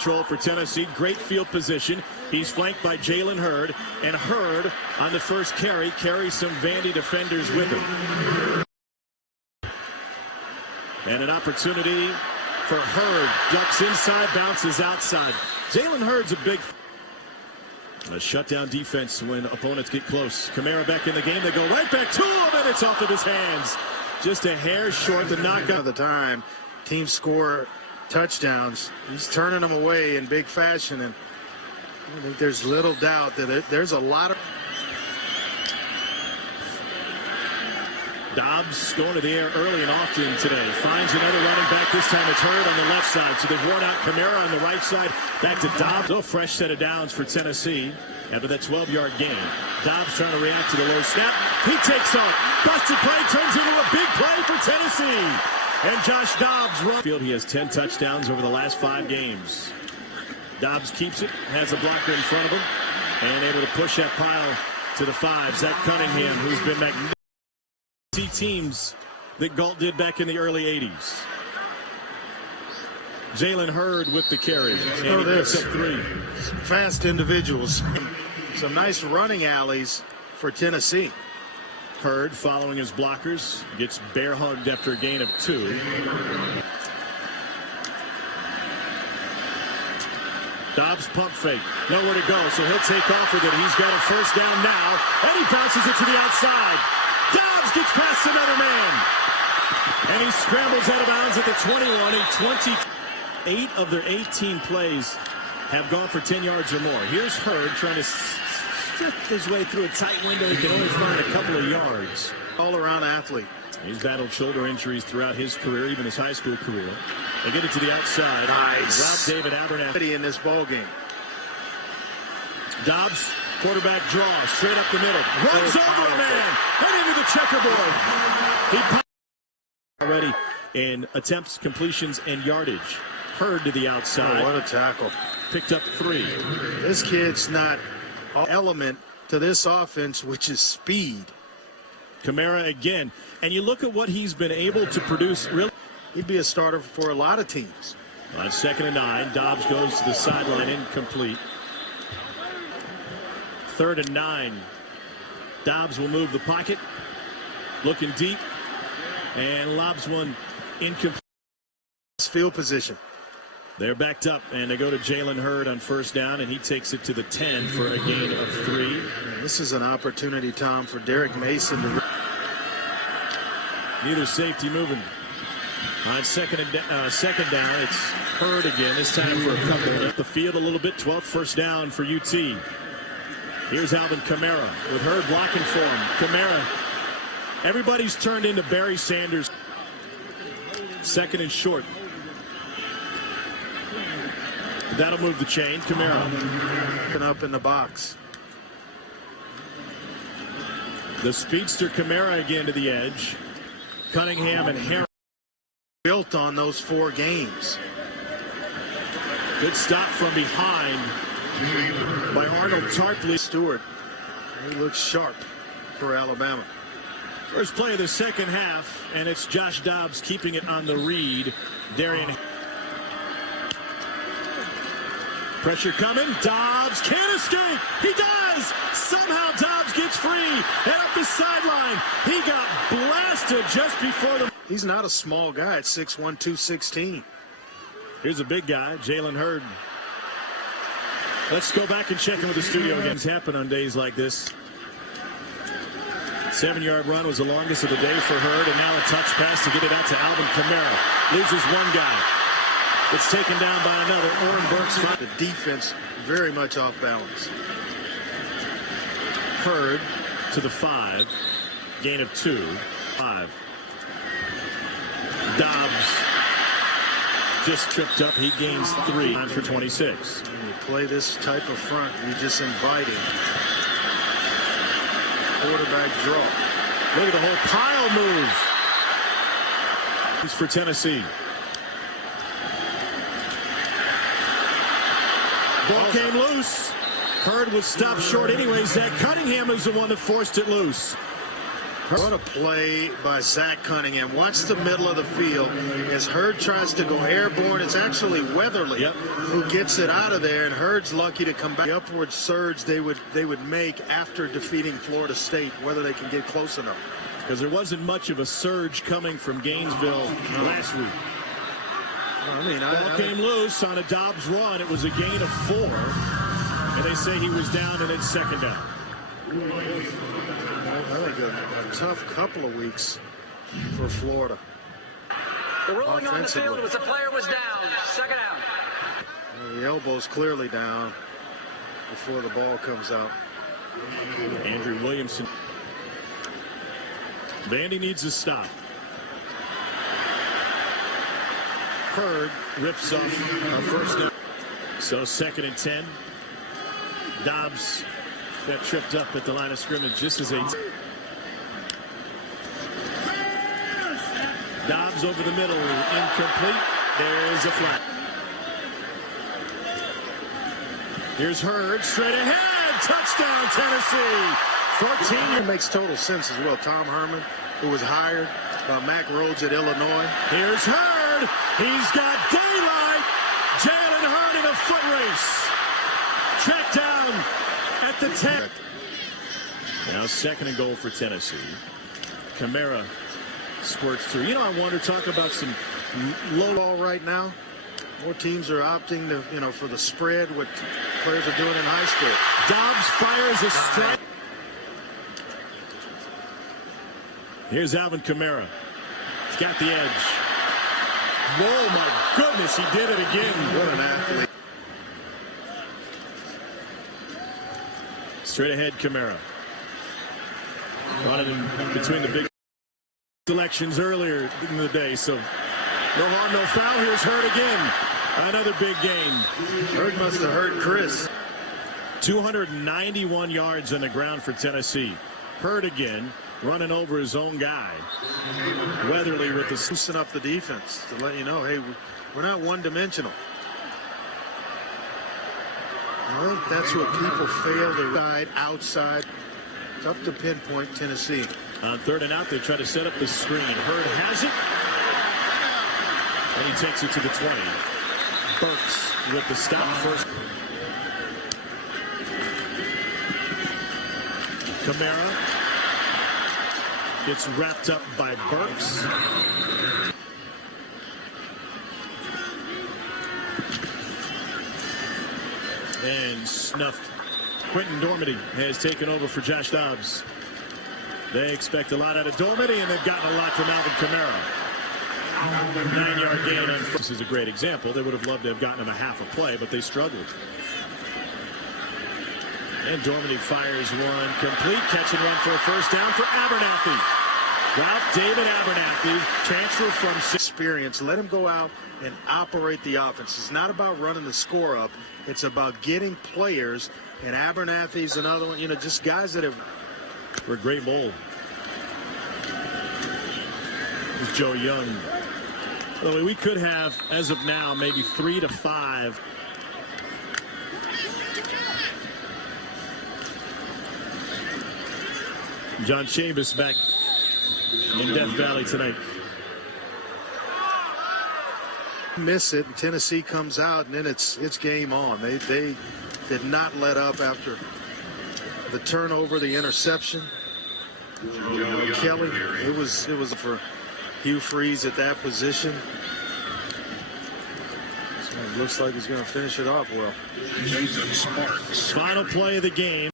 control for Tennessee. Great field position. He's flanked by Jalen Hurd. And Hurd on the first carry carries some Vandy defenders with him. And an opportunity for Hurd. Ducks inside, bounces outside. Jalen Hurd's a big... A shutdown defense when opponents get close. Kamara back in the game. They go right back to him, and it's off of his hands. Just a hair short to knock out. Of the time, teams score touchdowns. He's turning them away in big fashion, and I think there's little doubt that there's a lot of... Dobbs going to the air early and often today. Finds another running back. This time it's Hurd on the left side. So they've worn out Kamara on the right side. Back to Dobbs. A fresh set of downs for Tennessee after that 12-yard gain. Dobbs trying to react to the low snap. He takes off. Busted play turns into a big play for Tennessee. And Josh Dobbs runs. He has 10 touchdowns over the last 5 games. Dobbs keeps it. Has a blocker in front of him. And able to push that pile to the 5. Zach Cunningham, who's been magnificent. Teams that Galt did back in the early 80s. Jalen Hurd with the carry. And he picks up 3. Fast individuals. Some nice running alleys for Tennessee. Hurd following his blockers. Gets bear hugged after a gain of 2. Dobbs pump fake. Nowhere to go, so he'll take off with it. He's got a first down now. And he bounces it to the outside. Dobbs gets past another man. And he scrambles out of bounds at the 21. A 8 of their 18 plays have gone for 10 yards or more. Here's Hurd trying to sift his way through a tight window. He can only find a couple of yards. All-around athlete. He's battled shoulder injuries throughout his career, even his high school career. They get it to the outside. Nice. Rob David Abernathy In this ball game. Dobbs, quarterback draw, straight up the middle. Runs over a man. Right into the checkerboard. He already in attempts, completions, and yardage. Hurd to the outside. Oh, what a tackle. Picked up 3. This kid's not an element to this offense, which is speed. Kamara again. And you look at what he's been able to produce. Really, he'd be a starter for a lot of teams. On 2nd and 9, Dobbs goes to the sideline, incomplete. 3rd and 9. Dobbs will move the pocket. Looking deep. And lobs one incomplete. Field position. They're backed up, and they go to Jalen Hurd on first down, and he takes it to the 10 for a gain of 3. This is an opportunity, Tom, for Derek Mason to... Neither safety moving. On second down, it's Hurd again, this time for a couple. Up the field a little bit, 12th first down for UT. Here's Alvin Kamara with Hurd blocking for him. Kamara, everybody's turned into Barry Sanders. 2nd and short. That'll move the chain. Kamara. Up in the box. The speedster Kamara again to the edge. Cunningham and Harris. Built on those 4 games. Good stop from behind by Arnold Tarpley. Stewart. He looks sharp for Alabama. First play of the second half, and it's Josh Dobbs keeping it on the read. Darian. Pressure coming. Dobbs can't escape. He does. Somehow Dobbs gets free. And up the sideline. He got blasted just before the... He's not a small guy at 6'1", 216. Here's a big guy, Jalen Hurd. Let's go back and check in with the studio again. It's happened on days like this. 7-yard run was the longest of the day for Hurd, and now a touch pass to get it out to Alvin Kamara. Loses one guy. It's taken down by another. Oren Burks. The defense very much off balance. Hurd to the 5. Gain of 2. 5. Dobbs just tripped up. He gains 3 for 26. When you play this type of front, you're just inviting quarterback draw. Look at the whole pile move. It's for Tennessee. Ball came loose. Hurd was stopped short anyways. Zach Cunningham is the one that forced it loose. What a play by Zach Cunningham. Watch the middle of the field as Hurd tries to go airborne. It's actually Weatherly who gets it out of there, and Hurd's lucky to come back. The upward surge they would make after defeating Florida State, whether they can get close enough. Because there wasn't much of a surge coming from Gainesville last week. I mean, Ball came loose on a Dobbs run. It was a gain of 4, and they say he was down and it's second down. I think a tough couple of weeks for Florida. The ruling on the field was the player was down. Second down. The elbow's clearly down before the ball comes out. Andrew Williamson. Vandy needs a stop. Hurd rips off a first down. So 2nd and 10. Dobbs got tripped up at the line of scrimmage just as Dobbs over the middle, incomplete. There's a flag. Here's Hurd, straight ahead, touchdown Tennessee. 14. It makes total sense as well. Tom Herman, who was hired by Mack Rhodes at Illinois. Here's Hurd. He's got daylight. Jalen Hurd in a foot race. Tracked down at the 10. Now 2nd and goal for Tennessee. Camara squirts through. You know, I wonder, talk about some Low ball right now. More teams are opting to, for the spread, what players are doing in high school. Dobbs fires a strike. Here's Alvin Kamara. He's got the edge. Whoa, my goodness, he did it again. What an athlete. Straight ahead, Kamara. Running in between the big selections earlier in the day, so no harm, no foul. Here's Hurd again. Another big game. Hurd must have hurt Chris. 291 yards on the ground for Tennessee. Hurd again, running over his own guy. Weatherly with the loosen up the defense to let you know, hey, we're not one-dimensional. I think that's what people fail to ride outside. Tough to pinpoint Tennessee. On 3rd and out, they try to set up the screen. Hurd has it. And he takes it to the 20. Burks with the stop first. Kamara gets wrapped up by Burks. And snuffed. Quentin Dormady has taken over for Josh Dobbs. They expect a lot out of Dormady, and they've gotten a lot from Alvin Kamara. 9-yard gain. This is a great example. They would have loved to have gotten him a half a play, but they struggled. And Dormady fires one complete. Catch and run for a first down for Abernathy. Ralph David Abernathy, transfer from experience. Let him go out and operate the offense. It's not about running the score up. It's about getting players. And Abernathy's another one. Just guys that have. For a great bowl. It's Joe Young. Well, we could have, as of now, maybe 3 to 5. John Chavis back in Death Valley tonight. Miss it, and Tennessee comes out, and then it's game on. They did not let up after the turnover, the interception. Kelly, it was for Hugh Freeze at that position. So it looks like he's going to finish it off well. Final play of the game.